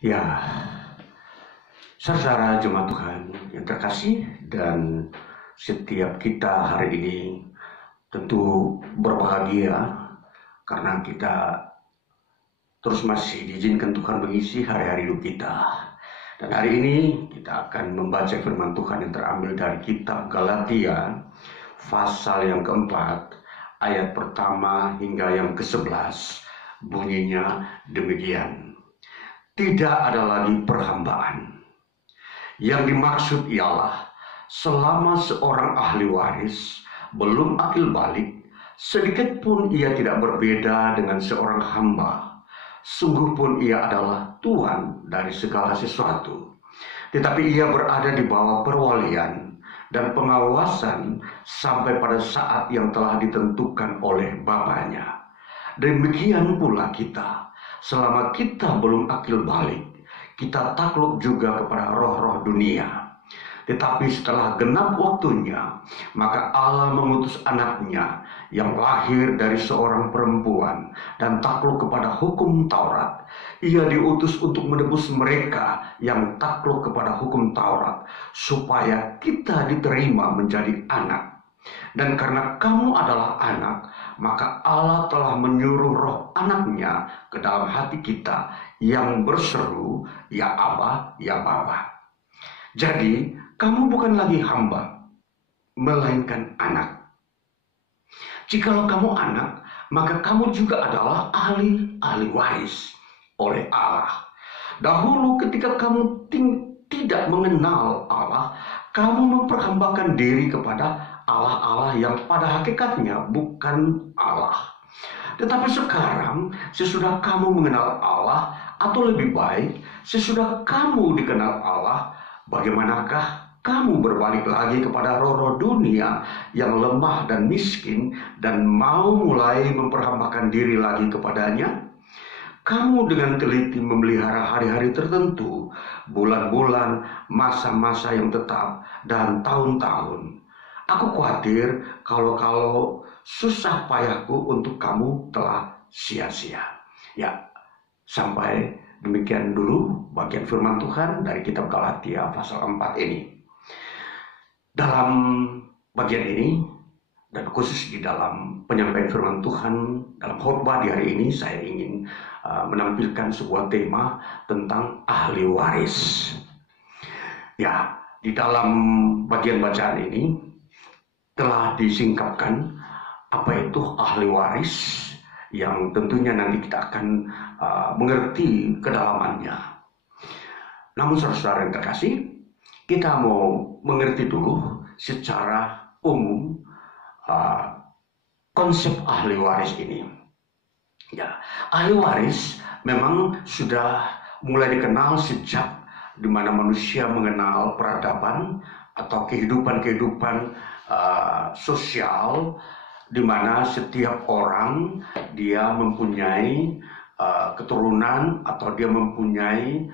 Ya, saudara jemaat Tuhan yang terkasih, dan setiap kita hari ini tentu berbahagia karena kita terus masih diizinkan Tuhan mengisi hari-hari hidup kita. Dan hari ini kita akan membaca firman Tuhan yang terambil dari kitab Galatia pasal yang keempat, ayat pertama hingga yang ke-11. Bunyinya demikian. Tidak ada lagi perhambaan. Yang dimaksud ialah selama seorang ahli waris belum akil balik, sedikit pun ia tidak berbeda dengan seorang hamba. Sungguh pun ia adalah Tuhan dari segala sesuatu. Tetapi ia berada di bawah perwalian dan pengawasan sampai pada saat yang telah ditentukan oleh Bapaknya. Demikian pula kita. Selama kita belum akil balik, kita takluk juga kepada roh-roh dunia. Tetapi setelah genap waktunya, maka Allah mengutus anaknya yang lahir dari seorang perempuan dan takluk kepada hukum Taurat. Ia diutus untuk menebus mereka yang takluk kepada hukum Taurat, supaya kita diterima menjadi anak. Dan karena kamu adalah anak, maka Allah telah menyuruh roh anaknya ke dalam hati kita yang berseru, ya Aba, ya Bapa. Jadi, kamu bukan lagi hamba, melainkan anak. Jikalau kamu anak, maka kamu juga adalah ahli waris oleh Allah. Dahulu ketika kamu tidak mengenal Allah, kamu memperhambakan diri kepada Allah-Allah yang pada hakikatnya bukan Allah. Tetapi sekarang, sesudah kamu mengenal Allah, atau lebih baik, sesudah kamu dikenal Allah, bagaimanakah kamu berbalik lagi kepada roh-roh dunia yang lemah dan miskin dan mau mulai memperhambakan diri lagi kepadanya? Kamu dengan teliti memelihara hari-hari tertentu, bulan-bulan, masa-masa yang tetap, dan tahun-tahun. Aku khawatir kalau susah payahku untuk kamu telah sia-sia. Ya, sampai demikian dulu bagian firman Tuhan dari kitab Galatia pasal 4 ini. Dalam bagian ini, dan khusus di dalam penyampaian firman Tuhan dalam khotbah di hari ini, saya ingin menampilkan sebuah tema tentang ahli waris. Ya, di dalam bagian bacaan ini telah disingkapkan apa itu ahli waris, yang tentunya nanti kita akan mengerti kedalamannya. Namun saudara yang terkasih, kita mau mengerti dulu secara umum konsep ahli waris ini. Ya, ahli waris memang sudah mulai dikenal sejak di mana manusia mengenal peradaban atau kehidupan sosial, di mana setiap orang dia mempunyai keturunan atau dia mempunyai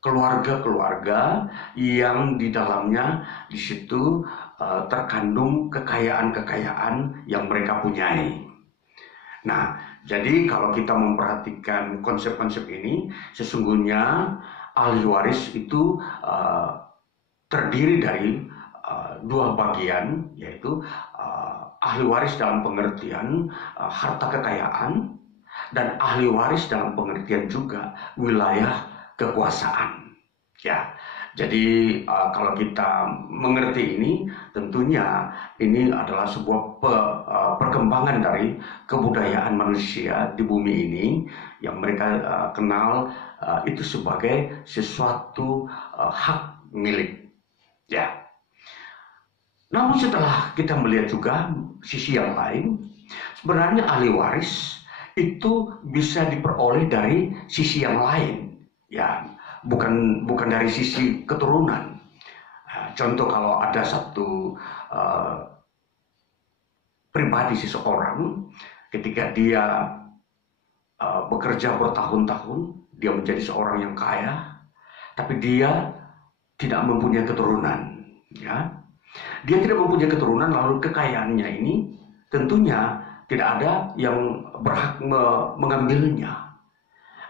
keluarga-keluarga yang di dalamnya di situ terkandung kekayaan-kekayaan yang mereka punyai. Nah, jadi kalau kita memperhatikan konsep-konsep ini, sesungguhnya ahli waris itu terdiri dari dua bagian, yaitu ahli waris dalam pengertian harta kekayaan, dan ahli waris dalam pengertian juga wilayah kekuasaan. Ya, jadi kalau kita mengerti ini, tentunya ini adalah sebuah perkembangan dari kebudayaan manusia di bumi ini yang mereka kenal itu sebagai sesuatu hak milik. Ya. Namun setelah kita melihat juga sisi yang lain, sebenarnya ahli waris itu bisa diperoleh dari sisi yang lain. Ya, bukan dari sisi keturunan. Contoh, kalau ada satu pribadi seseorang, ketika dia bekerja bertahun-tahun, dia menjadi seorang yang kaya, tapi dia tidak mempunyai keturunan. Ya, dia tidak mempunyai keturunan, lalu kekayaannya ini tentunya tidak ada yang berhak mengambilnya.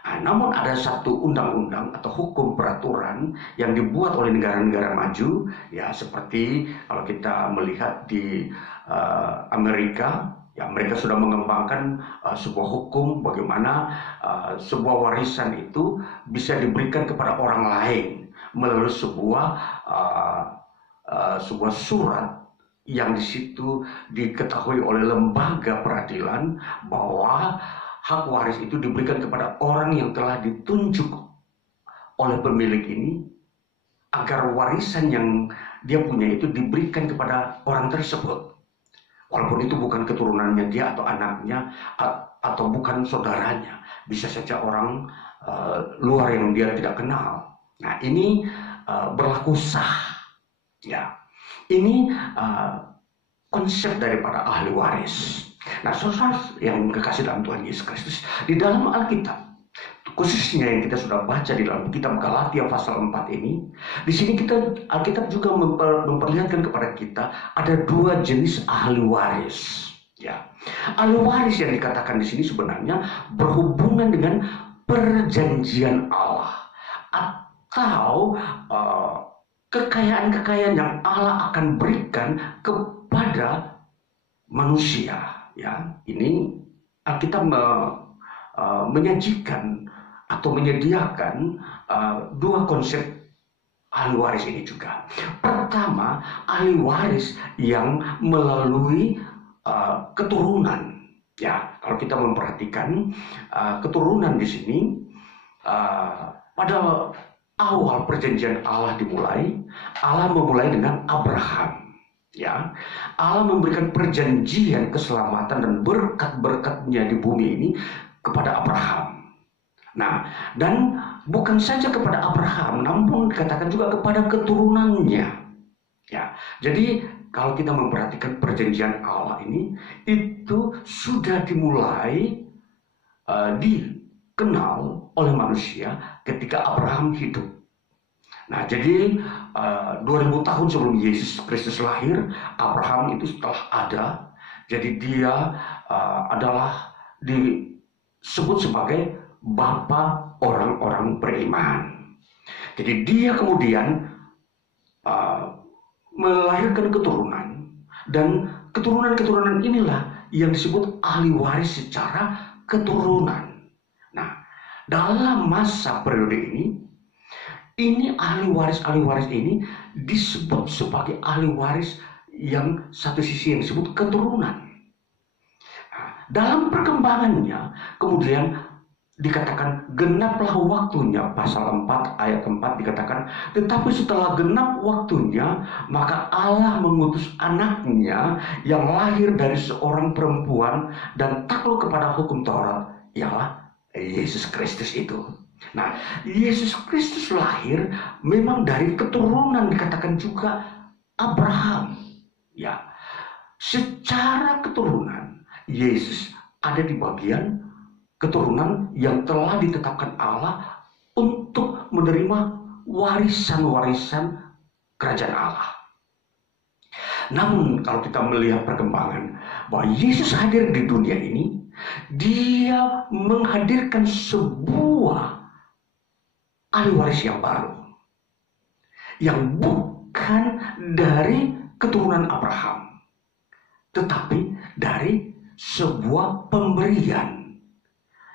Nah, namun ada satu undang-undang atau hukum peraturan yang dibuat oleh negara-negara maju, ya seperti kalau kita melihat di Amerika, ya mereka sudah mengembangkan sebuah hukum bagaimana sebuah warisan itu bisa diberikan kepada orang lain melalui sebuah surat yang di situ diketahui oleh lembaga peradilan bahwa hak waris itu diberikan kepada orang yang telah ditunjuk oleh pemilik ini agar warisan yang dia punya itu diberikan kepada orang tersebut. Walaupun itu bukan keturunannya dia atau anaknya atau bukan saudaranya, bisa saja orang luar yang dia tidak kenal. Nah, ini berlaku sah. Ya, ini konsep daripada ahli waris. Nah, saudara yang kekasih dalam Tuhan Yesus Kristus, di dalam Alkitab, khususnya yang kita sudah baca di dalam kitab Galatia pasal 4 ini, di sini Alkitab juga memperlihatkan kepada kita ada dua jenis ahli waris. Ya, ahli waris yang dikatakan di sini sebenarnya berhubungan dengan perjanjian Allah atau kekayaan-kekayaan yang Allah akan berikan kepada manusia. Ya, ini Alkitab menyajikan atau menyediakan dua konsep ahli waris ini juga. Pertama, ahli waris yang melalui keturunan. Ya, kalau kita memperhatikan keturunan di sini pada awal perjanjian Allah dimulai, Allah memulai dengan Abraham. Ya, Allah memberikan perjanjian keselamatan dan berkat-berkatnya di bumi ini kepada Abraham. Nah, dan bukan saja kepada Abraham, namun dikatakan juga kepada keturunannya. Ya, jadi kalau kita memperhatikan perjanjian Allah ini, itu sudah dimulai dikenal oleh manusia ketika Abraham hidup. Nah, jadi 2000 tahun sebelum Yesus Kristus lahir, Abraham itu telah ada. Jadi dia adalah disebut sebagai bapa orang-orang beriman. Jadi dia kemudian melahirkan keturunan, dan keturunan-keturunan inilah yang disebut ahli waris secara keturunan. Nah, dalam masa periode ini ahli waris ini disebut sebagai ahli waris yang satu sisi yang disebut keturunan. Nah, dalam perkembangannya kemudian dikatakan genaplah waktunya, pasal 4 ayat 4 dikatakan, tetapi setelah genap waktunya maka Allah mengutus anaknya yang lahir dari seorang perempuan dan takluk kepada hukum Taurat, ialah Yesus Kristus itu. Nah, Yesus Kristus lahir memang dari keturunan dikatakan juga Abraham. Ya, secara keturunan Yesus ada di bagian keturunan yang telah ditetapkan Allah untuk menerima warisan-warisan kerajaan Allah. Namun kalau kita melihat perkembangan bahwa Yesus hadir di dunia ini, dia menghadirkan sebuah ahli waris yang baru, yang bukan dari keturunan Abraham, tetapi dari sebuah pemberian.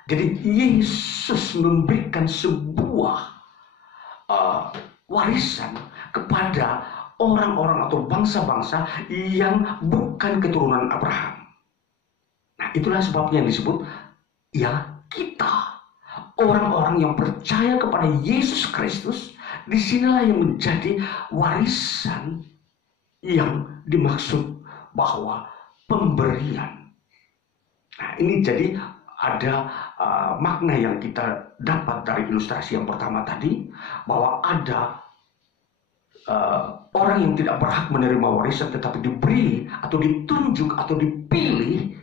Jadi Yesus memberikan sebuah warisan kepada orang-orang atau bangsa-bangsa yang bukan keturunan Abraham. Nah, itulah sebabnya yang disebut ialah kita, orang-orang yang percaya kepada Yesus Kristus. Disinilah yang menjadi warisan yang dimaksud bahwa pemberian. Nah, ini jadi ada makna yang kita dapat dari ilustrasi yang pertama tadi, bahwa ada orang yang tidak berhak menerima warisan tetapi diberi atau ditunjuk atau dipilih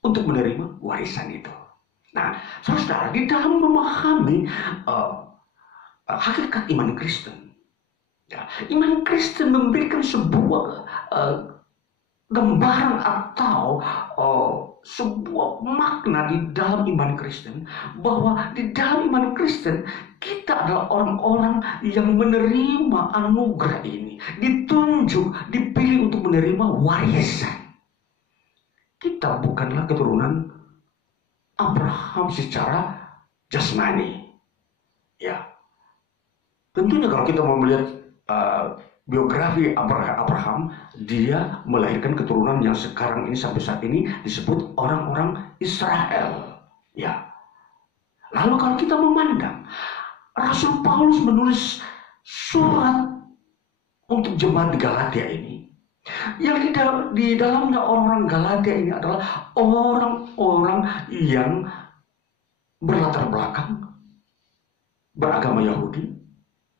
untuk menerima warisan itu. Nah, saudara, di dalam memahami hakikat iman Kristen, ya, iman Kristen memberikan sebuah gambaran atau sebuah makna di dalam iman Kristen, bahwa di dalam iman Kristen kita adalah orang-orang yang menerima anugerah ini, ditunjuk, dipilih untuk menerima warisan. Kita bukanlah keturunan Abraham secara jasmani. Ya, tentunya kalau kita mau melihat biografi Abraham, dia melahirkan keturunan yang sekarang ini sampai saat ini disebut orang-orang Israel. Ya. Lalu kalau kita memandang, Rasul Paulus menulis surat untuk jemaat di Galatia ini, yang di dalamnya orang-orang Galatia ini adalah orang-orang yang berlatar belakang beragama Yahudi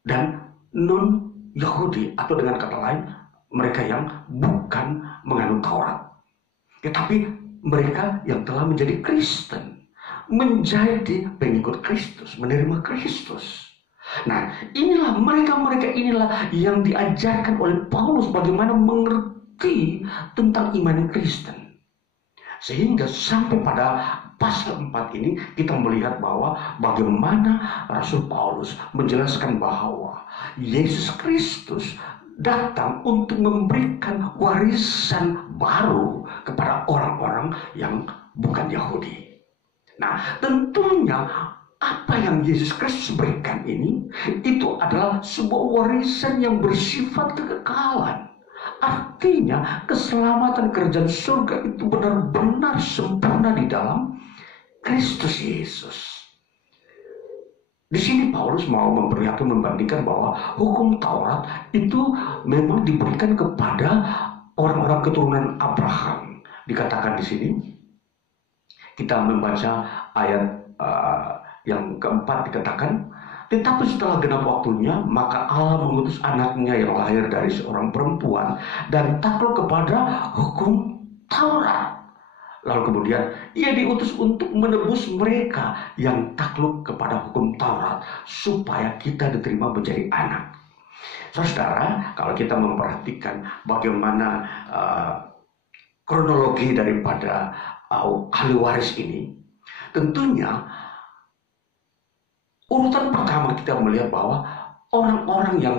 dan non-Yahudi, atau dengan kata lain, mereka yang bukan menganut Taurat, tetapi mereka yang telah menjadi Kristen, menjadi pengikut Kristus, menerima Kristus. Nah, inilah mereka inilah yang diajarkan oleh Paulus bagaimana mengerti tentang iman Kristen. Sehingga sampai pada pasal 4 ini kita melihat bahwa bagaimana Rasul Paulus menjelaskan bahwa Yesus Kristus datang untuk memberikan warisan baru kepada orang-orang yang bukan Yahudi. Nah, tentunya apa yang Yesus Kristus berikan ini, itu adalah sebuah warisan yang bersifat kekekalan. Artinya keselamatan kerajaan surga itu benar-benar sempurna di dalam Kristus Yesus. Di sini Paulus mau membandingkan bahwa hukum Taurat itu memang diberikan kepada orang-orang keturunan Abraham. Dikatakan di sini, kita membaca ayat yang keempat, dikatakan, tetapi setelah genap waktunya, maka Allah mengutus anaknya yang lahir dari seorang perempuan dan takluk kepada hukum Taurat. Lalu kemudian ia diutus untuk menebus mereka yang takluk kepada hukum Taurat, supaya kita diterima menjadi anak. Saudara, kalau kita memperhatikan bagaimana kronologi daripada ahli waris ini, tentunya urutan pertama kita melihat bahwa orang-orang yang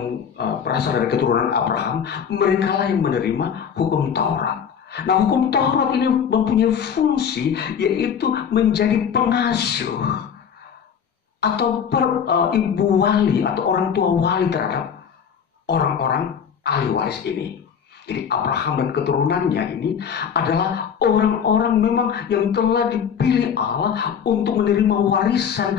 berasal dari keturunan Abraham, mereka lah yang menerima hukum Taurat. Nah, hukum Taurat ini mempunyai fungsi, yaitu menjadi pengasuh atau ibu wali atau orang tua wali terhadap orang-orang ahli waris ini. Jadi Abraham dan keturunannya ini adalah orang-orang memang yang telah dipilih Allah untuk menerima warisan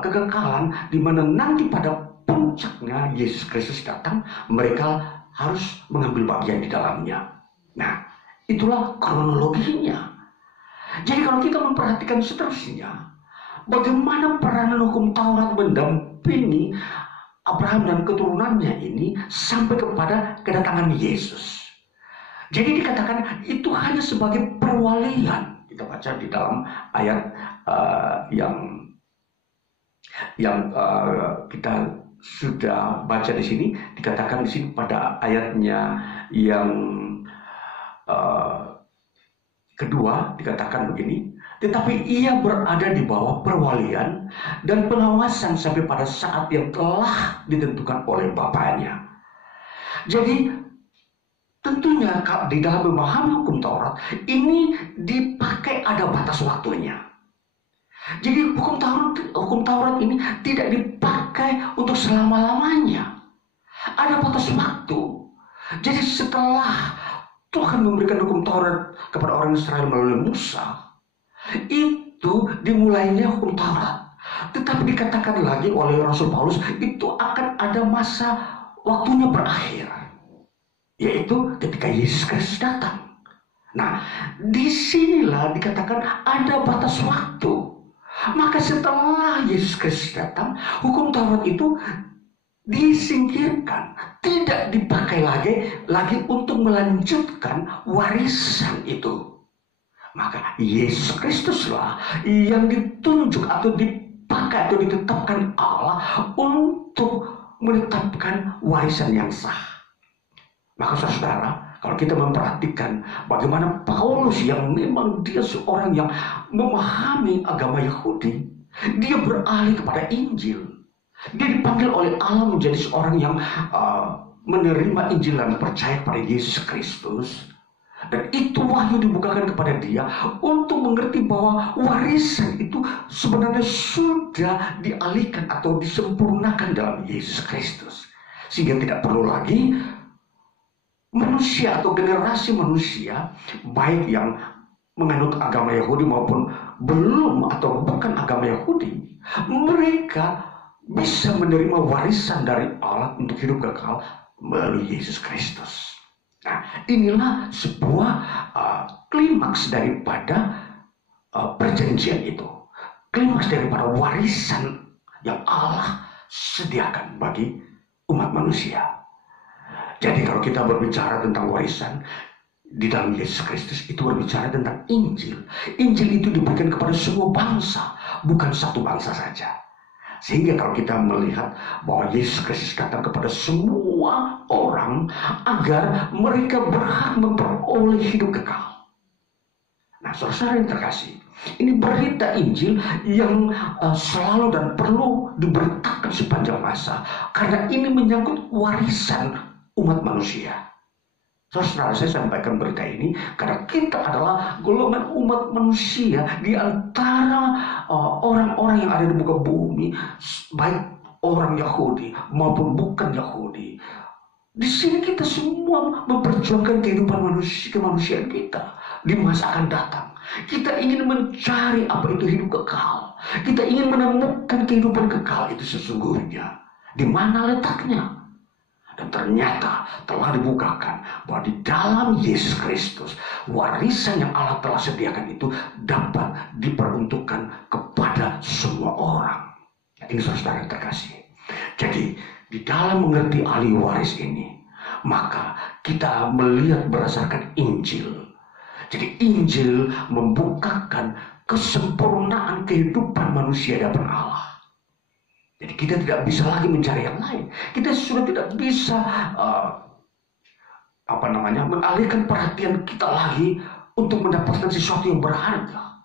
kekekalan, di mana nanti pada puncaknya Yesus Kristus datang, mereka harus mengambil bagian di dalamnya. Nah, itulah kronologinya. Jadi kalau kita memperhatikan seterusnya, bagaimana peranan hukum Taurat mendampingi Abraham dan keturunannya ini sampai kepada kedatangan Yesus. Jadi dikatakan itu hanya sebagai perwalian. Kita baca di dalam ayat yang kita sudah baca di sini, dikatakan di sini pada ayatnya yang kedua, dikatakan begini, tetapi ia berada di bawah perwalian dan pengawasan sampai pada saat yang telah ditentukan oleh Bapaknya. Jadi tentunya di dalam memahami hukum Taurat ini dipakai ada batas waktunya. Jadi hukum Taurat ini tidak dipakai untuk selama-lamanya. Ada batas waktu. Jadi setelah Tuhan memberikan hukum Taurat kepada orang Israel melalui Musa, itu dimulainya hukum Taurat. Tetapi dikatakan lagi oleh Rasul Paulus, itu akan ada masa waktunya berakhir, yaitu ketika Yesus Kristus datang. Nah, disinilah dikatakan ada batas waktu. Maka setelah Yesus Kristus datang, hukum Taurat itu disingkirkan, tidak dipakai lagi untuk melanjutkan warisan itu. Maka Yesus Kristuslah yang ditunjuk atau dipakai atau ditetapkan Allah untuk menetapkan warisan yang sah. Maka saudara, Kalau kita memperhatikan bagaimana Paulus yang memang dia seorang yang memahami agama Yahudi, dia beralih kepada Injil. Dia dipanggil oleh Allah menjadi seorang yang menerima Injil dan percaya pada Yesus Kristus. Dan itu wahyu dibukakan kepada dia untuk mengerti bahwa warisan itu sebenarnya sudah dialihkan atau disempurnakan dalam Yesus Kristus. Sehingga tidak perlu lagi manusia atau generasi manusia, baik yang menganut agama Yahudi maupun belum atau bukan agama Yahudi, mereka bisa menerima warisan dari Allah untuk hidup kekal melalui Yesus Kristus. Nah, inilah sebuah klimaks daripada perjanjian itu. Klimaks daripada warisan yang Allah sediakan bagi umat manusia. Jadi kalau kita berbicara tentang warisan di dalam Yesus Kristus, itu berbicara tentang Injil. Injil itu diberikan kepada semua bangsa, bukan satu bangsa saja. Sehingga kalau kita melihat bahwa Yesus Kristus datang kepada semua orang agar mereka berhak memperoleh hidup kekal. Nah, saudara yang terkasih, ini berita Injil yang selalu dan perlu diberitakan sepanjang masa, karena ini menyangkut warisan umat manusia. Saudara, saya sampaikan berita ini karena kita adalah golongan umat manusia di antara orang-orang yang ada di muka bumi, baik orang Yahudi maupun bukan Yahudi. Di sini kita semua memperjuangkan kehidupan kemanusiaan kita di masa akan datang. Kita ingin mencari apa itu hidup kekal. Kita ingin menemukan kehidupan kekal itu sesungguhnya. Di mana letaknya? Dan ternyata telah dibukakan bahwa di dalam Yesus Kristus, warisan yang Allah telah sediakan itu dapat diperuntukkan kepada semua orang. Ini saudara yang terkasih. Jadi di dalam mengerti ahli waris ini, maka kita melihat berdasarkan Injil. Jadi Injil membukakan kesempurnaan kehidupan manusia di hadapan Allah. Jadi kita tidak bisa lagi mencari yang lain. Kita sudah tidak bisa mengalihkan perhatian kita lagi untuk mendapatkan sesuatu yang berharga.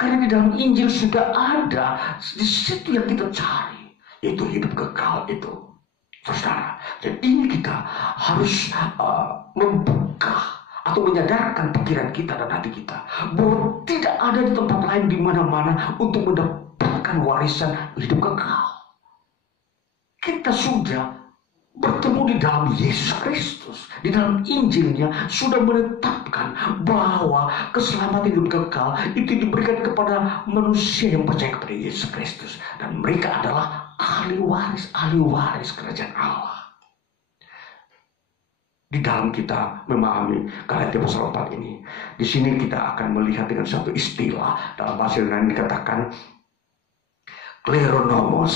Karena di dalam Injil sudah ada di situ yang kita cari, yaitu hidup kekal itu, saudara. Dan ini kita harus membuka atau menyadarkan pikiran kita dan hati kita bahwa tidak ada di tempat lain di mana-mana untuk mendapatkan warisan hidup kekal. Kita sudah bertemu di dalam Yesus Kristus. Di dalam Injilnya sudah menetapkan bahwa keselamatan hidup kekal itu diberikan kepada manusia yang percaya kepada Yesus Kristus. Dan mereka adalah ahli waris kerajaan Allah. Di dalam kita memahami Galatia pasal 4 ini, di sini kita akan melihat dengan satu istilah dalam bahasa Yunani dikatakan kleronomos.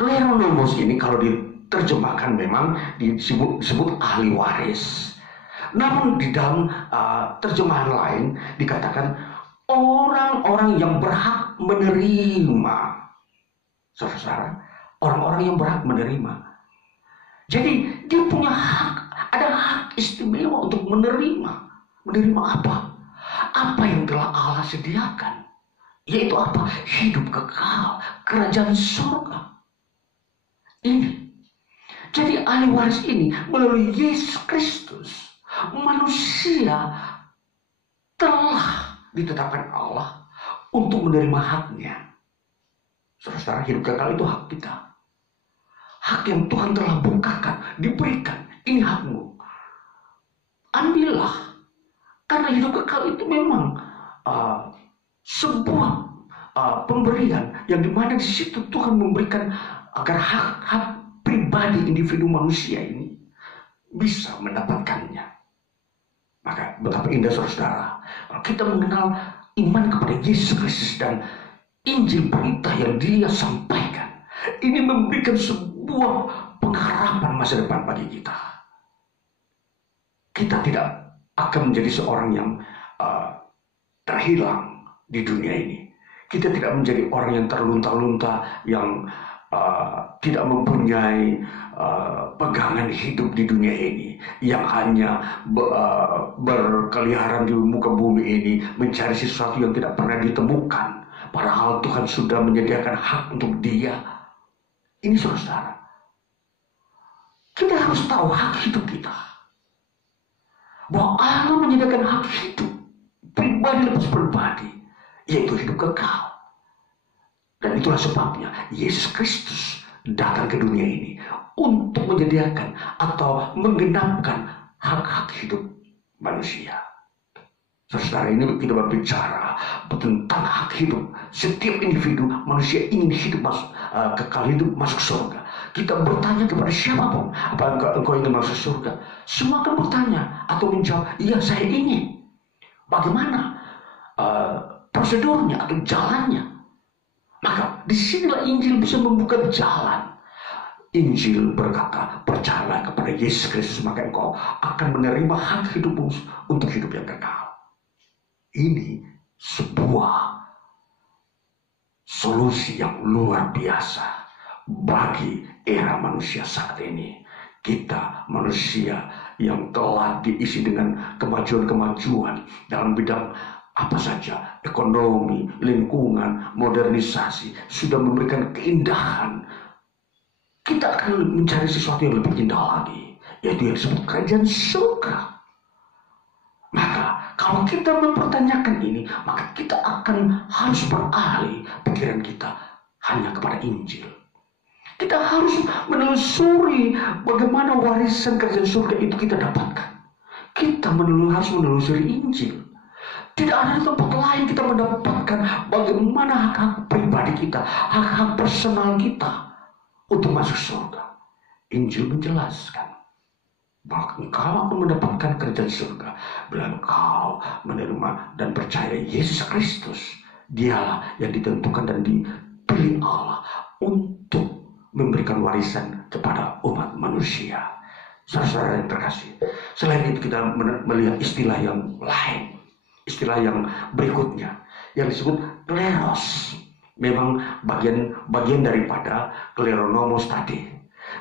Kleronomos ini kalau diterjemahkan memang disebut ahli waris. Namun di dalam terjemahan lain dikatakan orang-orang yang berhak menerima. Saudara, orang-orang yang berhak menerima. Jadi dia punya hak, ada hak istimewa untuk menerima. Menerima apa? Apa yang telah Allah sediakan. Yaitu apa? Hidup kekal, kerajaan surga. Ini. Jadi ahli waris ini melalui Yesus Kristus, manusia telah ditetapkan Allah untuk menerima haknya. Saudara, hidup kekal itu hak kita. Hak yang Tuhan telah bukakan, diberikan. Ini hakmu. Ambillah. Karena hidup kekal itu memang sebuah pemberian yang dimana di situ Tuhan memberikan agar hak-hak pribadi individu manusia ini bisa mendapatkannya. Maka betapa indah saudara, kalau kita mengenal iman kepada Yesus Kristus dan Injil berita yang dia sampaikan, ini memberikan sebuah pengharapan masa depan bagi kita. Kita tidak akan menjadi seorang yang terhilang di dunia ini. Kita tidak menjadi orang yang terlunta-lunta, yang tidak mempunyai pegangan hidup di dunia ini, yang hanya berkeliaran di muka bumi ini mencari sesuatu yang tidak pernah ditemukan, padahal Tuhan sudah menyediakan hak untuk dia. Ini saudara, kita harus tahu hak hidup kita, bahwa Allah menyediakan hak hidup pribadi lepas pribadi, yaitu hidup kekal. Dan itulah sebabnya Yesus Kristus datang ke dunia ini untuk menyediakan atau menggenapkan hak-hak hidup manusia. Saudara, ini kita berbicara tentang hak hidup. Setiap individu manusia ingin hidup kekal hidup masuk surga. Kita bertanya kepada siapapun, apa engkau ingin masuk surga? Semua akan bertanya atau menjawab, iya saya ingin. Bagaimana prosedurnya atau jalannya? Maka disinilah Injil bisa membuka jalan. Injil berkata, percayalah kepada Yesus Kristus, maka engkau akan menerima hak hidupmu untuk hidup yang kekal. Ini sebuah solusi yang luar biasa bagi era manusia saat ini. Kita manusia yang telah diisi dengan kemajuan-kemajuan dalam bidang apa saja, ekonomi, lingkungan, modernisasi, sudah memberikan keindahan. Kita akan mencari sesuatu yang lebih indah lagi, yaitu yang disebut kerajaan surga. Maka kalau kita mempertanyakan ini, maka kita akan harus beralih pikiran kita hanya kepada Injil. Kita harus menelusuri bagaimana warisan kerajaan surga itu kita dapatkan. Kita harus menelusuri Injil. Tidak ada tempat lain kita mendapatkan bagaimana hak-hak pribadi kita, hak-hak personal kita untuk masuk surga. Injil menjelaskan bahwa engkau akan mendapatkan kerajaan surga bila engkau menerima dan percaya Yesus Kristus. Dialah yang ditentukan dan dipilih Allah untuk memberikan warisan kepada umat manusia. Saudara yang terkasih, selain itu kita melihat istilah yang lain. Istilah yang berikutnya yang disebut kleros, memang bagian daripada kleronomos tadi.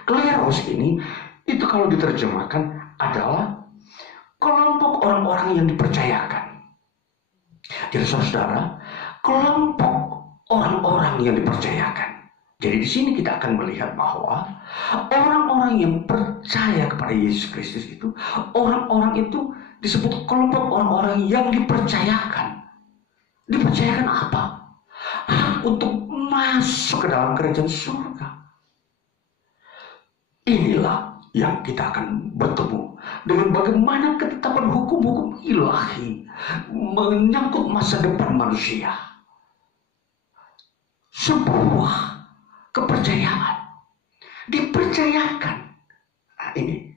Kleros ini itu kalau diterjemahkan adalah kelompok orang-orang yang dipercayakan. Jadi saudara, kelompok orang-orang yang dipercayakan. Jadi di sini kita akan melihat bahwa orang-orang yang percaya kepada Yesus Kristus itu, orang-orang itu disebut kelompok orang-orang yang dipercayakan. Dipercayakan apa? Hak untuk masuk ke dalam kerajaan surga. Inilah yang kita akan bertemu dengan bagaimana ketetapan hukum-hukum ilahi menyangkut masa depan manusia. Sebuah kepercayaan, dipercayakan. Nah ini,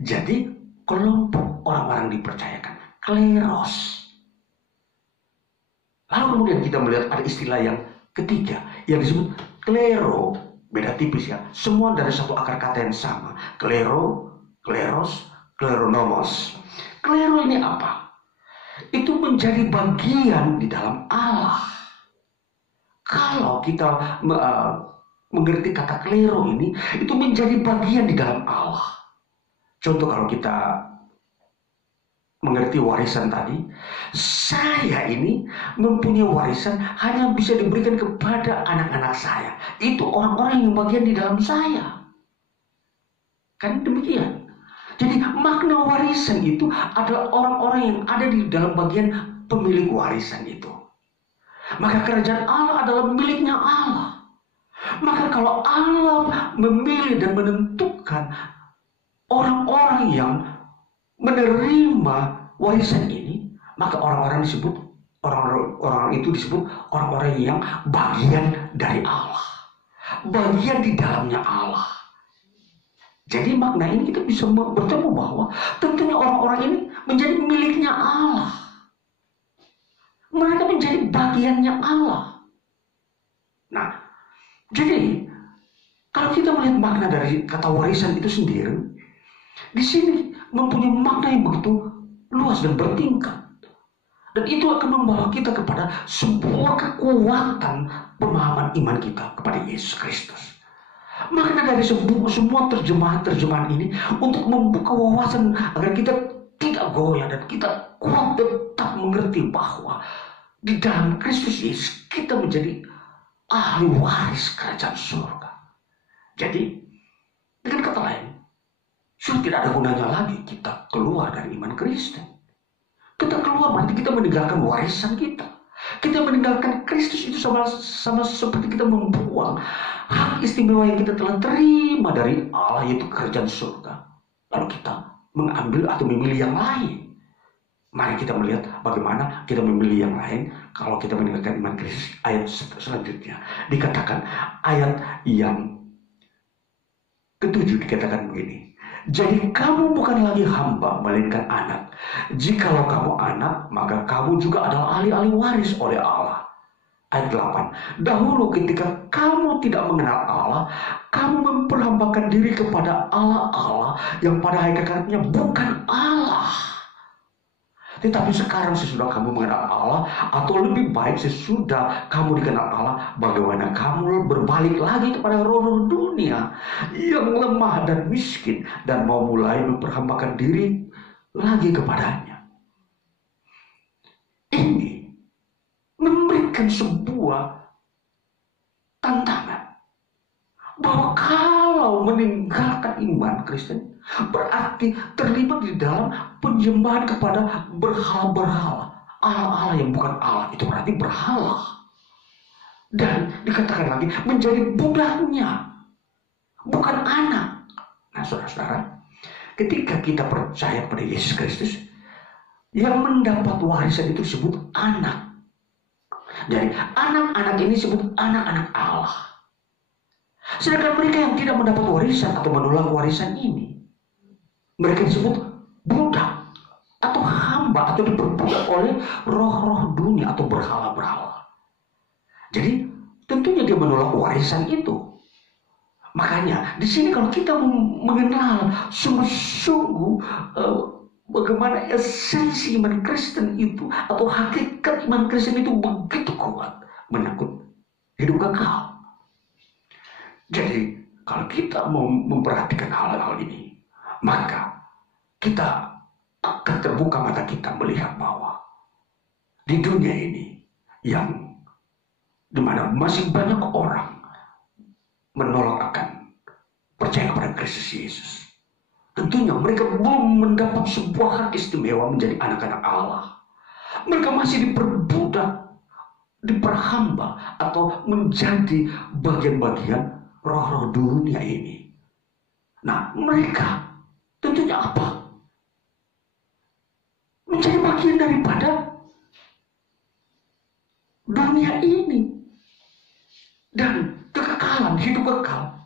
jadi kelompok orang-orang dipercayakan, kleros. Lalu kemudian kita melihat ada istilah yang ketiga yang disebut klero, beda tipis ya, semua dari satu akar kata yang sama, klero, kleros, kleronomos. Klero ini apa? Itu menjadi bagian di dalam Allah. Kalau kita mengerti kata klero ini, itu menjadi bagian di dalam Allah. Contoh kalau kita mengerti warisan tadi, saya ini mempunyai warisan hanya bisa diberikan kepada anak-anak saya. Itu orang-orang yang bagian di dalam saya. Kan demikian. Jadi makna warisan itu adalah orang-orang yang ada di dalam bagian pemilik warisan itu. Maka kerajaan Allah adalah miliknya Allah. Maka kalau Allah memilih dan menentukan orang-orang yang menerima warisan ini, maka orang-orang itu disebut orang-orang yang bagian dari Allah, bagian di dalamnya Allah. Jadi makna ini kita bisa bertemu bahwa tentunya orang-orang ini menjadi miliknya Allah. Mereka menjadi bagiannya Allah. Nah, jadi kalau kita melihat makna dari kata warisan itu sendiri, di sini mempunyai makna yang begitu luas dan bertingkat. Dan itu akan membawa kita kepada sebuah kekuatan pemahaman iman kita kepada Yesus Kristus. Makna dari semua terjemahan-terjemahan ini untuk membuka wawasan agar kita tidak goyah dan kita kuat tetap mengerti bahwa di dalam Kristus Yesus kita menjadi ahli waris kerajaan surga. Jadi dengan kata lain, sudah tidak ada gunanya lagi kita keluar dari iman Kristen. Kita keluar berarti kita meninggalkan warisan kita. Kita meninggalkan Kristus itu sama seperti kita membuang hak istimewa yang kita telah terima dari Allah, yaitu kerajaan surga. Lalu kita mengambil atau memilih yang lain. Mari kita melihat bagaimana kita memilih yang lain kalau kita meninggalkan iman Kristus. Ayat selanjutnya dikatakan, ayat yang ketujuh dikatakan begini. Jadi kamu bukan lagi hamba, melainkan anak. Jikalau kamu anak, maka kamu juga adalah ahli-ahli waris oleh Allah. Ayat 8. Dahulu ketika kamu tidak mengenal Allah, kamu memperhambakan diri kepada Allah yang pada hakikatnya bukan Allah. Tetapi sekarang sesudah kamu mengenal Allah, atau lebih baik sesudah kamu dikenal Allah, bagaimana kamu berbalik lagi kepada roh-roh dunia yang lemah dan miskin dan mau mulai memperhambakan diri lagi kepadanya. Ini memberikan sebuah tantangan bahwa kalau meninggalkan iman Kristen berarti terlibat di dalam penyembahan kepada berhala-berhala, Allah-Allah yang bukan Allah, itu berarti berhala. Dan dikatakan lagi menjadi budaknya, bukan anak. Nah saudara-saudara, ketika kita percaya pada Yesus Kristus, yang mendapat warisan itu disebut anak. Jadi anak-anak ini disebut anak-anak Allah. Sedangkan mereka yang tidak mendapat warisan atau menolak warisan ini, mereka disebut budak atau hamba atau diperbudak oleh roh-roh dunia atau berhala-berhala. Jadi tentunya dia menolak warisan itu. Makanya di sini kalau kita mengenal sungguh-sungguh bagaimana esensi iman Kristen itu atau hakikat iman Kristen itu begitu kuat, menyangkut hidup kekal. Jadi kalau kita mau memperhatikan hal-hal ini, maka kita akan terbuka mata kita melihat bahwa di dunia ini yang dimana masih banyak orang menolak akan percaya kepada Kristus Yesus. Tentunya mereka belum mendapat sebuah hak istimewa menjadi anak-anak Allah. Mereka masih diperbudak, diperhamba atau menjadi bagian-bagian roh-roh dunia ini. Nah, mereka tentunya apa? Menjadi bagian daripada dunia ini. Dan kekekalan, hidup kekal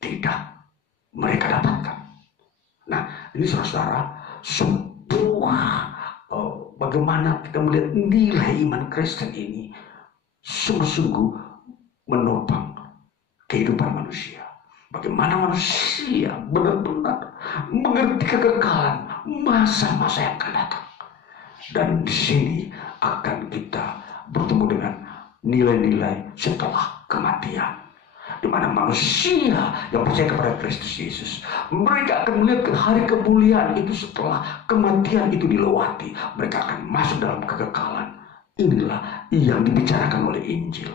tidak mereka dapatkan. Nah, ini saudara-saudara, sebuah bagaimana kita melihat nilai iman Kristen ini sungguh-sungguh menopang kehidupan manusia. Bagaimana manusia benar-benar mengerti kekekalan masa-masa yang akan datang. Dan di sini akan kita bertemu dengan nilai-nilai setelah kematian, di mana manusia yang percaya kepada Kristus Yesus, mereka akan melihat hari kemuliaan itu setelah kematian itu dilewati. Mereka akan masuk dalam kekekalan. Inilah yang dibicarakan oleh Injil,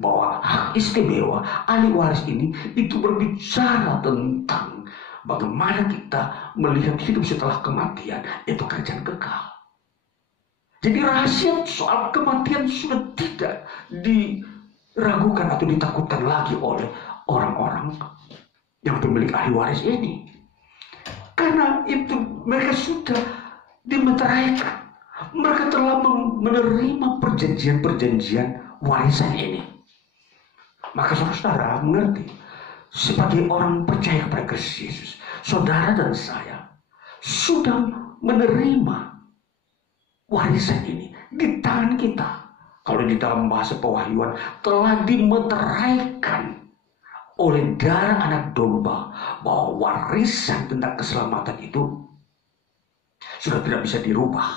bahwa hak istimewa ahli waris ini itu berbicara tentang bagaimana kita melihat hidup setelah kematian, itu kerjaan kekal. Jadi rahasia soal kematian sudah tidak diragukan atau ditakutkan lagi oleh orang-orang yang pemilik ahli waris ini. Karena itu mereka sudah dimeteraikan. Mereka telah menerima perjanjian-perjanjian warisan ini. Maka saudara mengerti, sebagai orang percaya kepada Kristus Yesus, saudara dan saya sudah menerima warisan ini di tangan kita. Kalau di dalam bahasa pewahyuan, telah dimeteraikan oleh darah anak domba, bahwa warisan tentang keselamatan itu sudah tidak bisa dirubah.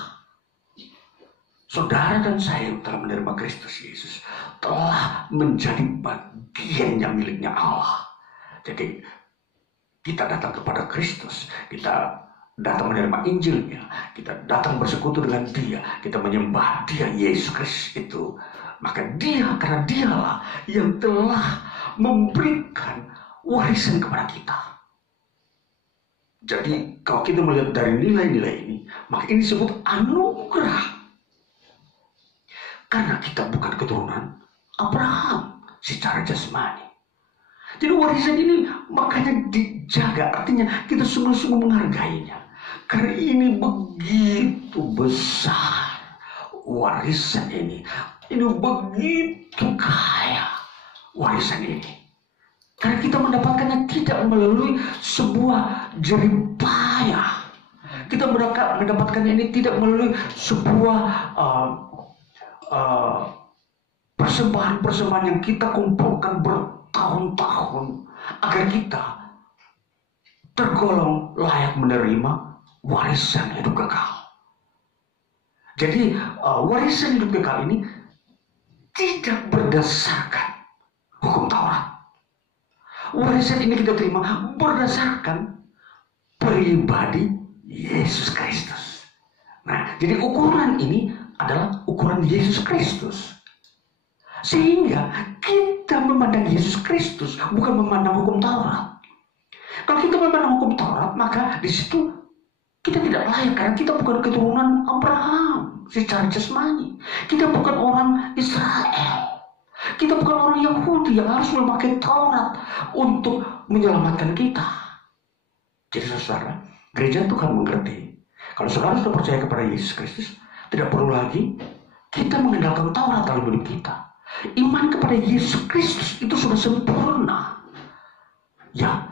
saudara dan saya yang telah menerima Kristus Yesus telah menjadi bagiannya miliknya Allah. Jadi kita datang kepada Kristus, kita datang menerima Injilnya, kita datang bersekutu dengan Dia, kita menyembah Dia, Yesus Kristus itu. Maka Dia, karena Dialah yang telah memberikan warisan kepada kita. Jadi kalau kita melihat dari nilai-nilai ini, maka ini disebut anugerah. Karena kita bukan keturunan Abraham secara jasmani. Jadi warisan ini makanya dijaga, artinya kita sungguh-sungguh menghargainya. Karena ini begitu besar warisan ini. Ini begitu kaya warisan ini. Karena kita mendapatkannya tidak melalui sebuah jerih payah. Kita mendapatkannya ini tidak melalui sebuah persembahan-persembahan yang kita kumpulkan bertahun-tahun agar kita tergolong layak menerima warisan hidup kekal. Jadi warisan hidup kekal ini tidak berdasarkan hukum Taurat. Warisan ini kita terima berdasarkan pribadi Yesus Kristus. Nah, jadi ukuran ini adalah ukuran Yesus Kristus. Sehingga kita memandang Yesus Kristus bukan memandang hukum Taurat. Kalau kita memandang hukum Taurat, maka di situ kita tidak layak karena kita bukan keturunan Abraham secara jasmani. Kita bukan orang Israel. Kita bukan orang Yahudi yang harus memakai Taurat untuk menyelamatkan kita. Jadi saudara, gereja Tuhan mengerti. Kalau saudara sudah percaya kepada Yesus Kristus, tidak perlu lagi kita mengandalkan Taurat dalam hidup kita. Iman kepada Yesus Kristus itu sudah sempurna. Ya,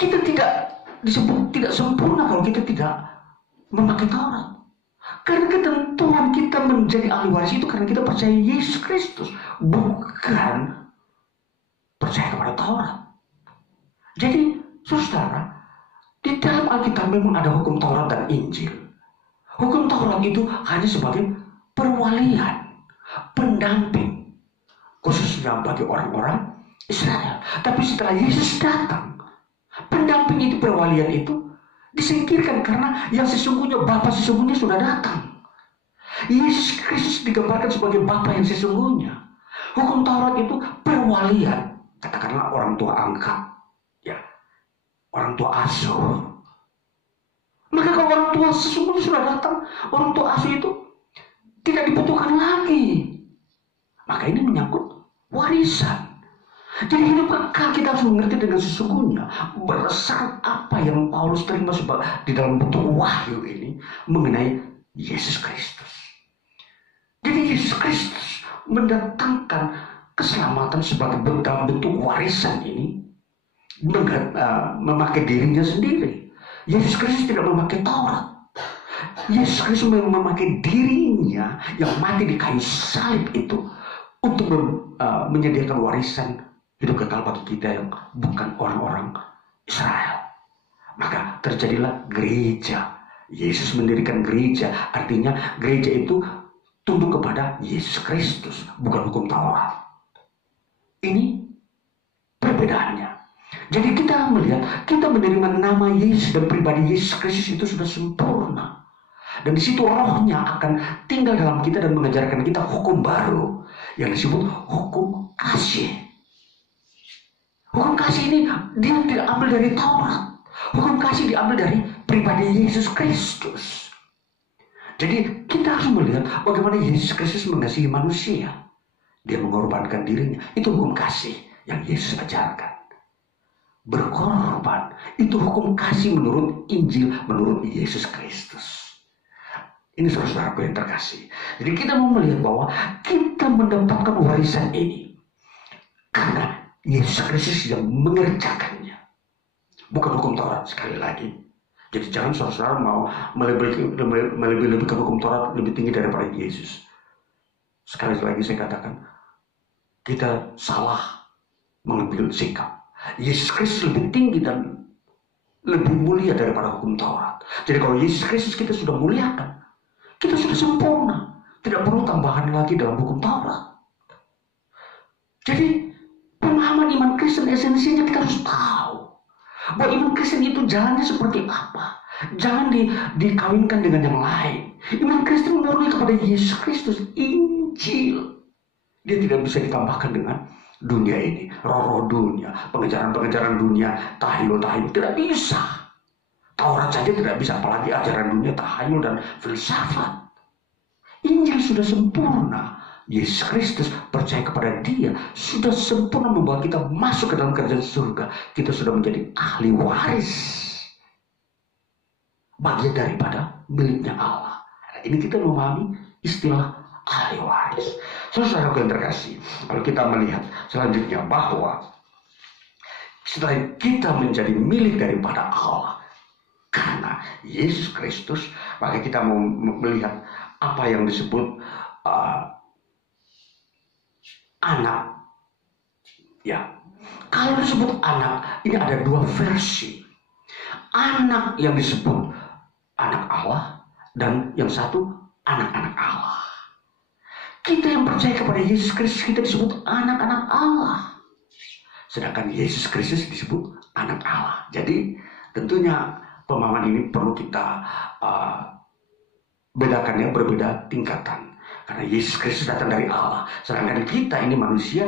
kita tidak disebut tidak sempurna kalau kita tidak memakai Taurat. Karena ketentuan kita menjadi ahli waris itu karena kita percaya Yesus Kristus, bukan percaya kepada Taurat. Jadi, saudara, di dalam Alkitab memang ada hukum Taurat dan Injil. Hukum Taurat itu hanya sebagai perwalian, pendamping, khususnya bagi orang-orang Israel. Tapi setelah Yesus datang, pendamping itu, perwalian itu disingkirkan karena yang sesungguhnya, Bapa sesungguhnya sudah datang. Yesus Kristus digambarkan sebagai Bapa yang sesungguhnya. Hukum Taurat itu perwalian, katakanlah orang tua angkat, ya, orang tua asuh. Maka kalau orang tua sesungguhnya sudah datang, orang tua asuh itu tidak dibutuhkan lagi. Maka ini menyangkut warisan. Jadi hidup kekal kita harus mengerti dengan sesungguhnya berdasarkan apa yang Paulus terima di dalam bentuk wahyu ini mengenai Yesus Kristus. Jadi Yesus Kristus mendatangkan keselamatan sebagai dalam bentuk warisan ini memakai dirinya sendiri. Yesus Kristus tidak memakai Taurat. Yesus Kristus memakai dirinya yang mati di kayu salib itu untuk menyediakan warisan hidup kekal bagi kita yang bukan orang-orang Israel. Maka terjadilah gereja. Yesus mendirikan gereja. Artinya gereja itu tunduk kepada Yesus Kristus, bukan hukum Taurat. Ini perbedaannya. Jadi kita melihat, kita menerima nama Yesus dan pribadi Yesus Kristus itu sudah sempurna. Dan di situ rohnya akan tinggal dalam kita dan mengajarkan kita hukum baru yang disebut hukum kasih. Hukum kasih ini dia tidak ambil dari Taurat. Hukum kasih diambil dari pribadi Yesus Kristus. Jadi kita harus melihat bagaimana Yesus Kristus mengasihi manusia. Dia mengorbankan dirinya. Itu hukum kasih yang Yesus ajarkan. Berkorban itu hukum kasih menurut Injil, menurut Yesus Kristus. Ini saudara-saudaraku yang terkasih. Jadi kita mau melihat bahwa kita mendapatkan warisan ini karena Yesus Kristus yang mengerjakannya, bukan hukum Taurat. Sekali lagi, jadi jangan saudara-saudara mau melebih-lebihkan hukum Taurat lebih tinggi daripada Yesus. Sekali lagi saya katakan, kita salah mengambil sikap. Yesus Kristus lebih tinggi dan lebih mulia daripada hukum Taurat. Jadi kalau Yesus Kristus kita sudah muliakan, kita sudah sempurna. Tidak perlu tambahan lagi dalam hukum Taurat. Jadi pemahaman iman Kristen esensinya kita harus tahu bahwa iman Kristen itu jalannya seperti apa. Jangan dikawinkan dengan yang lain. Iman Kristen murni kepada Yesus Kristus, Injil. Dia tidak bisa ditambahkan dengan dunia ini, roh-roh dunia, pengejaran-pengejaran dunia, tahayul-tahayul, tidak bisa. Taurat saja tidak bisa, apalagi ajaran dunia, tahayul dan filsafat. Injil sudah sempurna. Yesus Kristus, percaya kepada Dia, sudah sempurna membawa kita masuk ke dalam kerajaan surga. Kita sudah menjadi ahli waris, bagian daripada miliknya Allah. Ini kita memahami istilah ahli waris. Saudara yang terkasih, kalau kita melihat selanjutnya bahwa setelah kita menjadi milik daripada Allah karena Yesus Kristus, maka kita mau melihat apa yang disebut anak. Ya, kalau disebut anak, ini ada dua versi. Anak yang disebut anak Allah dan yang satu anak-anak Allah. Kita yang percaya kepada Yesus Kristus, kita disebut anak-anak Allah. Sedangkan Yesus Kristus disebut anak Allah. Jadi tentunya pemahaman ini perlu kita bedakannya, berbeda tingkatan. Karena Yesus Kristus datang dari Allah. Sedangkan kita ini manusia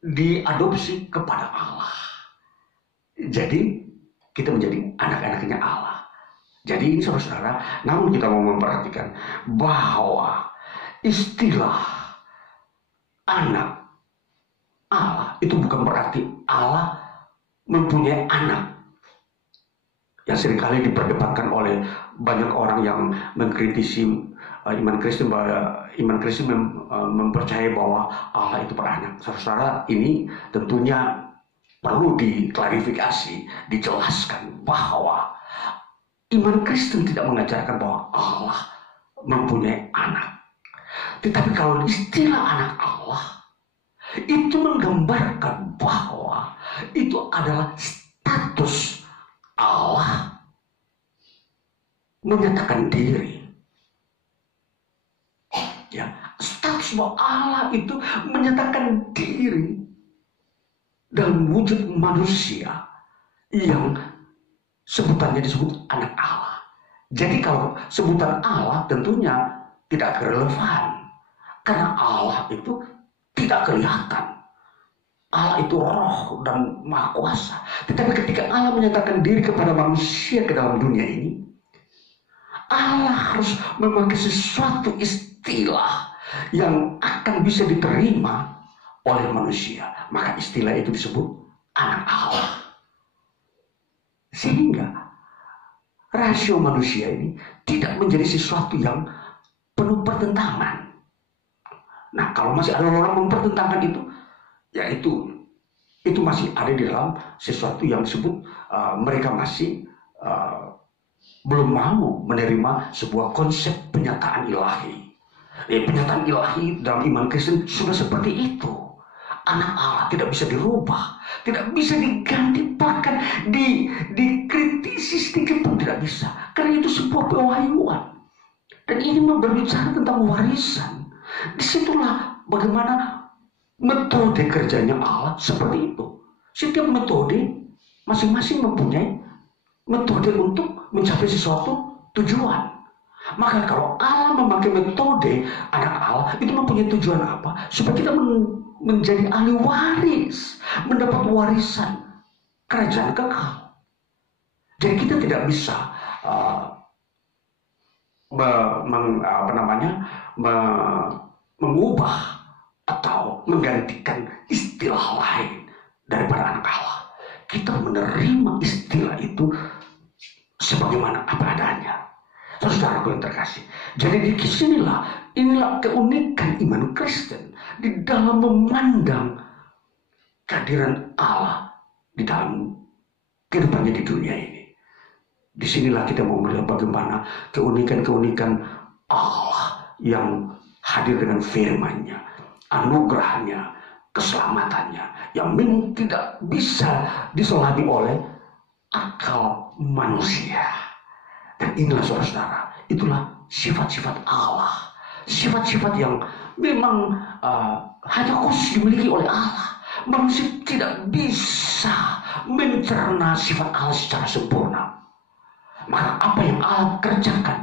diadopsi kepada Allah. Jadi kita menjadi anak-anaknya Allah. Jadi ini saudara-saudara, namun kita mau memperhatikan bahwa istilah anak Allah itu bukan berarti Allah mempunyai anak. Yang seringkali diperdebatkan oleh banyak orang yang mengkritisi iman Kristen, bahwa iman Kristen mempercayai bahwa Allah itu beranak. Saudara, ini tentunya perlu diklarifikasi, dijelaskan bahwa iman Kristen tidak mengajarkan bahwa Allah mempunyai anak. Tetapi kalau istilah anak Allah itu menggambarkan bahwa itu adalah status Allah menyatakan diri. Ya, status bahwa Allah itu menyatakan diri dalam wujud manusia yang sebutannya disebut anak Allah. Jadi kalau sebutan Allah tentunya tidak relevan karena Allah itu tidak kelihatan. Allah itu roh dan maha kuasa. Tetapi ketika Allah menyatakan diri kepada manusia ke dalam dunia ini, Allah harus memakai sesuatu istilah yang akan bisa diterima oleh manusia. Maka istilah itu disebut anak Allah. Sehingga rasio manusia ini tidak menjadi sesuatu yang penuh pertentangan. Nah, kalau masih ada orang mempertentangkan itu, ya itu masih ada di dalam sesuatu yang disebut mereka masih belum mau menerima sebuah konsep penyataan ilahi. Penyataan ilahi dalam iman Kristen sudah seperti itu. Anak Allah tidak bisa dirubah, tidak bisa diganti, bahkan dikritisi sedikit pun tidak bisa. Karena itu sebuah pewahyuan. Dan ini berbicara tentang warisan. Disitulah bagaimana metode kerjanya Allah seperti itu. Setiap metode masing-masing mempunyai metode untuk mencapai sesuatu tujuan. Maka kalau Allah memakai metode anak Allah, itu mempunyai tujuan apa? Supaya kita menjadi ahli waris, mendapat warisan kerajaan kekal. Jadi kita tidak bisa mengubah atau menggantikan istilah lain daripada anak Allah. Kita menerima istilah itu sebagaimana apa adanya. Saudaraku yang terkasih. Jadi di sinilah inilah keunikan iman Kristen di dalam memandang kehadiran Allah di dalam kehidupannya di dunia ini. Disinilah kita mau melihat bagaimana keunikan-keunikan Allah yang hadir dengan firman-Nya, anugerahnya, keselamatannya yang memang tidak bisa diselami oleh akal manusia. Dan inilah saudara-saudara, itulah sifat-sifat Allah. sifat-sifat yang memang hanya khusus dimiliki oleh Allah. Manusia tidak bisa mencerna sifat Allah secara sempurna. Maka apa yang Allah kerjakan,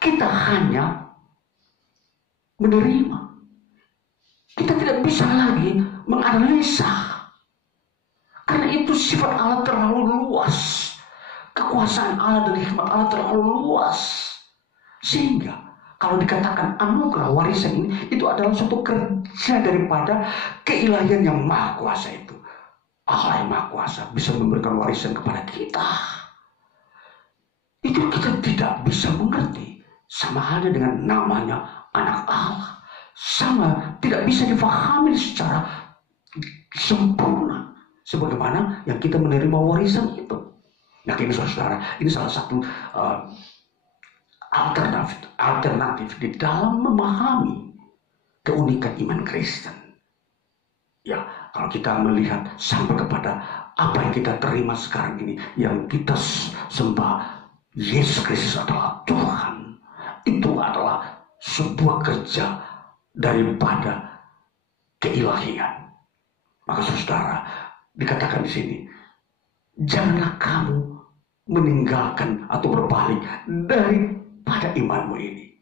kita hanya menerima. Kita tidak bisa lagi menganalisa. Karena itu sifat Allah terlalu luas. Kekuasaan Allah dan hikmat Allah terlalu luas. Sehingga kalau dikatakan anugerah warisan ini, itu adalah suatu kerja daripada keilahian yang maha kuasa itu. Allah yang maha kuasa bisa memberikan warisan kepada kita. Itu kita tidak bisa mengerti. Sama halnya dengan namanya anak Allah. Sama tidak bisa difahami secara sempurna. Sebagaimana yang kita menerima warisan itu. Nah ini saudara, ini salah satu alternatif di dalam memahami keunikan iman Kristen. Ya, kalau kita melihat sampai kepada apa yang kita terima sekarang ini, yang kita sembah, Yesus Kristus adalah Tuhan. Itu adalah sebuah kerja daripada keilahian. Maka saudara, dikatakan di sini, janganlah kamu meninggalkan atau berbalik daripada imanmu ini.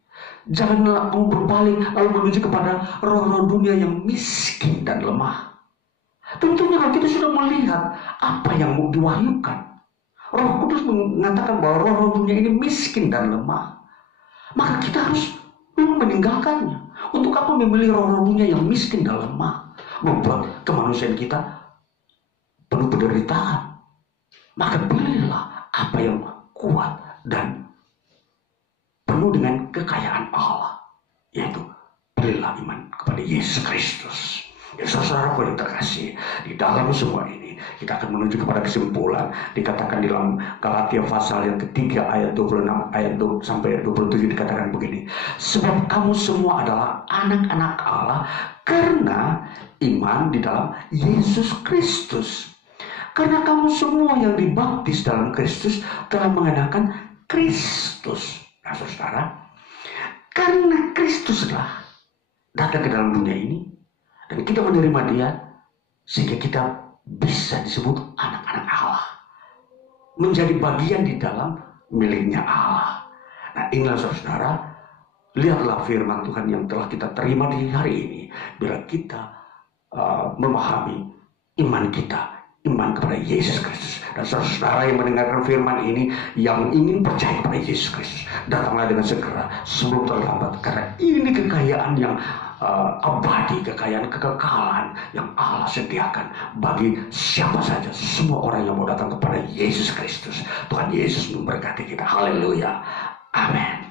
Janganlah kamu berbalik lalu menuju kepada roh-roh dunia yang miskin dan lemah. Tentunya kalau kita sudah melihat apa yang mau diwahyukan, Roh Kudus mengatakan bahwa roh-roh dunia ini miskin dan lemah. Maka kita harus meninggalkannya. Untuk apa memilih roh-roh dunia yang miskin dan lemah? Membuat kemanusiaan kita penuh penderitaan. Maka pilihlah apa yang kuat dan penuh dengan kekayaan Allah. Yaitu pilihlah iman kepada Yesus Kristus. Ya saudaraku yang terkasih, di dalam semua ini kita akan menuju kepada kesimpulan. Dikatakan di dalam Galatia pasal yang ketiga ayat 26 ayat 2 sampai 27 dikatakan begini. Sebab kamu semua adalah anak-anak Allah karena iman di dalam Yesus Kristus. Karena kamu semua yang dibaptis dalam Kristus telah mengenakan Kristus. Nah saudara, karena Kristus telah datang ke dalam dunia ini dan kita menerima Dia, sehingga kita bisa disebut anak-anak Allah, menjadi bagian di dalam miliknya Allah. Nah inilah saudara, lihatlah firman Tuhan yang telah kita terima di hari ini. Bila kita memahami iman kita, iman kepada Yesus Kristus. Dan saudara yang mendengarkan firman ini, yang ingin percaya kepada Yesus Kristus, datanglah dengan segera sebelum terlambat. Karena ini kekayaan yang abadi, kekayaan kekekalan yang Allah sediakan bagi siapa saja, semua orang yang mau datang kepada Yesus Kristus. Tuhan Yesus memberkati kita. Haleluya. Amin.